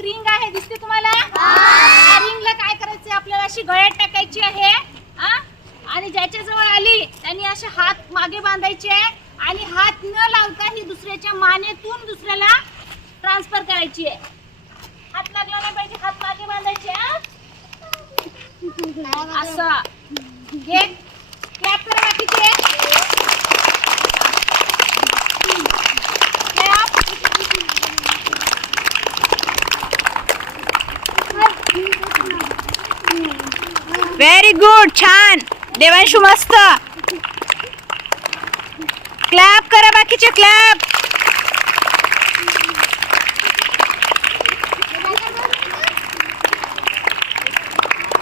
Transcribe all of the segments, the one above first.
एक रिंग आहे दिसते तुम्हाला? त्या रिंगला काय करायचं आपल्याला अशी गळ्यात टाकायची आहे? आणि ज्याच्या जवळ आली त्यांनी असे हात मागे बांधायचे आणि हात न लावता ही दुसऱ्याच्या मानेतून दुसऱ्याला ट्रान्सफर करायची आहे. हात लागला नाही पाहिजे हात मागे बांधायचे? असं. घे क्लॅप करा बाकीचे क्लॅप व्हेरी गुड छान. देवांशू मस्त. क्लॅप करा बाकीचे क्लॅप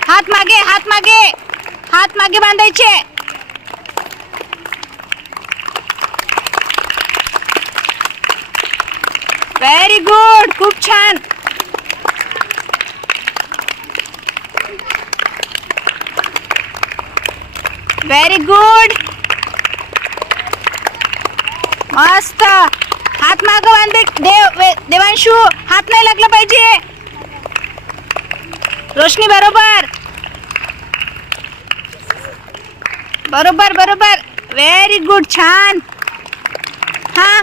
हात मागे हात मागे. हात मागे बांधायचे. व्हेरी गुड खूप छान. व्हेरी गुड मस्त. हात माग बांधे. देव देवांशु देवांशू हात नाही लागला पाहिजे. रोशनी बरोबर. बरोबर बरोबर. व्हेरी गुड छान. हा.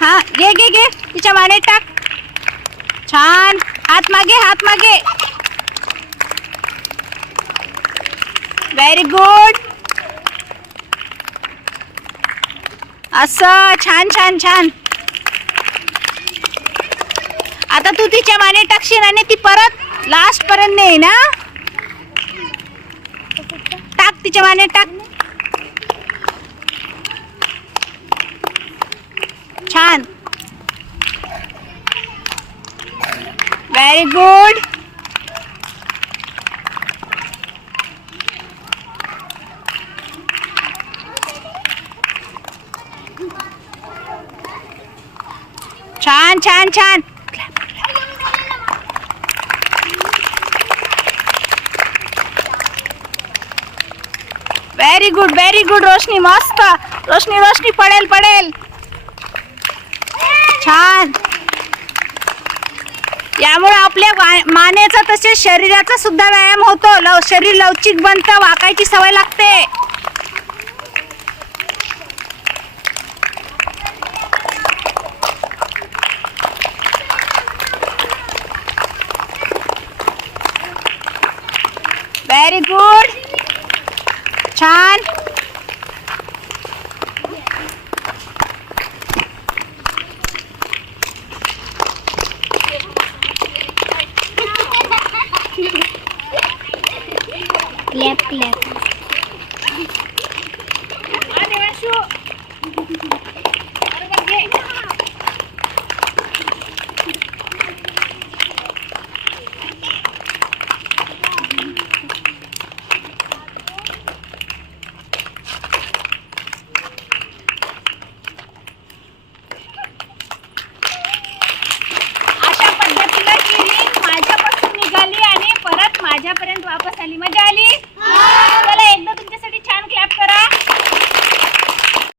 हा घे घे घे. तिच्या माने टाक. छान. हात मागे हात मागे. व्हेरी गुड असं छान छान छान. आता तू तिच्या माने टाकशील आणि ती परत लास्ट पर्यंत नाही ना टाक तिच्या माने टाक छान व्हेरी गुड छान छान छान very good very good Roshni मस्त रोशनी रोशनी पडेल पडेल छान यामुळे आपल्या मानेचा तसेच शरीराचा सुद्धा व्यायाम होतो. लव शरीर लवचिक बनतं वाकायची सवय लागते. व्हेरी गुड छान. क्लॅप क्लॅप हा, देवांशू. बरोबर घे. अशा माझ्यापर्यंत वापस आली. मजा आली? चला एकदा तुमच्यासाठी छान क्लॅप करा.